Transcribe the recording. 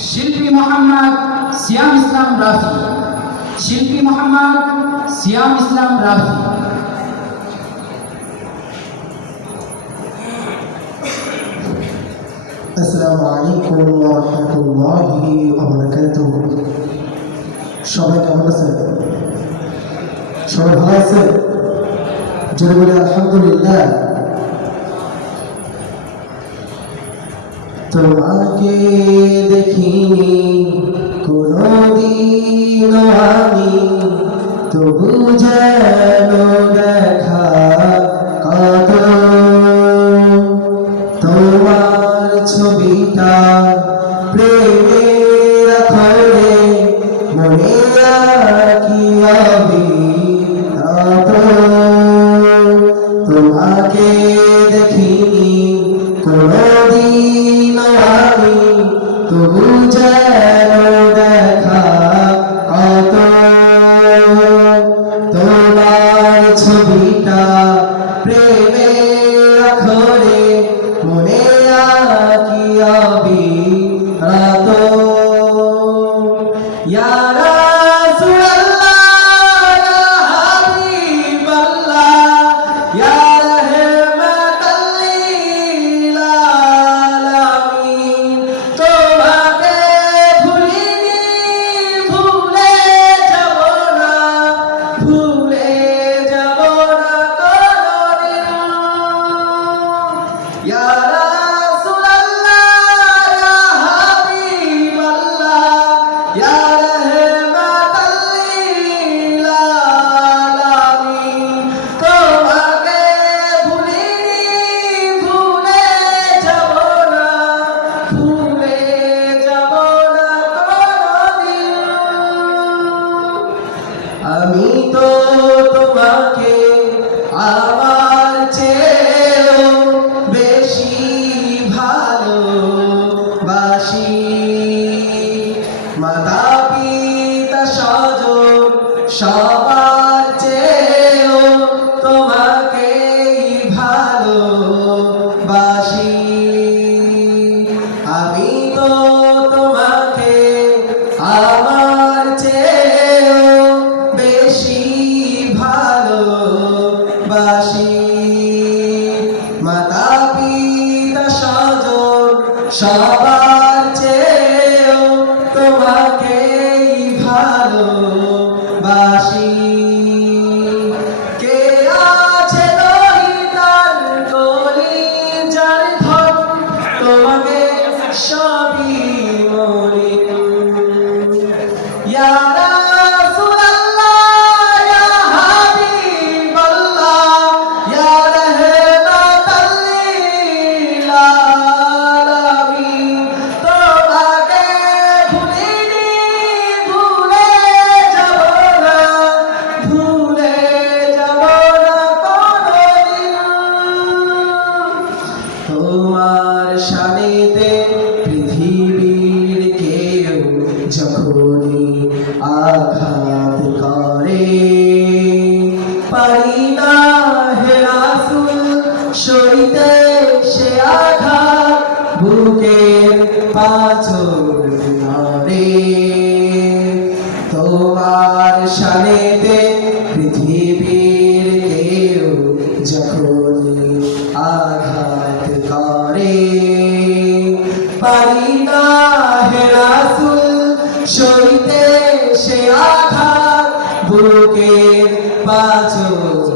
শিল্পী মোহাম্মদ সিয়াম ইসলাম রাফি। শিল্পী মোহাম্মদ সিয়াম ইসলাম রাফি। আসসালামু আলাইকুম ওয়া রাহমাতুল্লাহি ওয়া বারাকাতুহু। সবাই কেমন আছেন? সবাই ভালো আছেন? জোরে বলে আলহামদুলিল্লাহ। তোমাকে দেখিনি কোনদিন আমি, তবু যেন দেখা কত তোমার ছবিটা প্রেমের আখরে মনে রাখি অবিরত। তোমাকে দেখিনি কোনদিন আমি, তবু যেন দেখা কত তোমার ছবিটা প্রেমের আখরে মনে রাখি অবিরত। ইয়া রাসূলুল্লাহ ইয়া হাবিবাল্লাহ ইয়া রাহমাতাল লিল আলামিন, তোমাকে ভুলিনি ভুলে যাব না, ভুলে যাব না কোনদিন। ইয়া আমি তো তোমাকে আমার চেয়েও বেশি ভালোবাসি। মাতা পিতা স্বজন সবার চেয়েও তোমাকেই ভালোবাসি। আমি তো তোমাকে আমার চেয়েও বেশি ভালোবাসি। মাতা পিতা স্বজন সবার চেয়েও তোমাকেই ভালোবাসি। কে আছে দহিতার কলিজার ধন, তোমাকে সবই মনে। ইয়া তোমার শানেতে পৃথিবীর কেউ যখনই আঘাত করে, পারি না হে রাসূল সইতে সে আঘাত, বুকের পাঁজর নড়ে। তোমার শানেতে পৃথিবীর কেউ যখনই আঘাত করে, পারি না হে রাসূল সইতে সে আঘাত, বুকের পাঁজর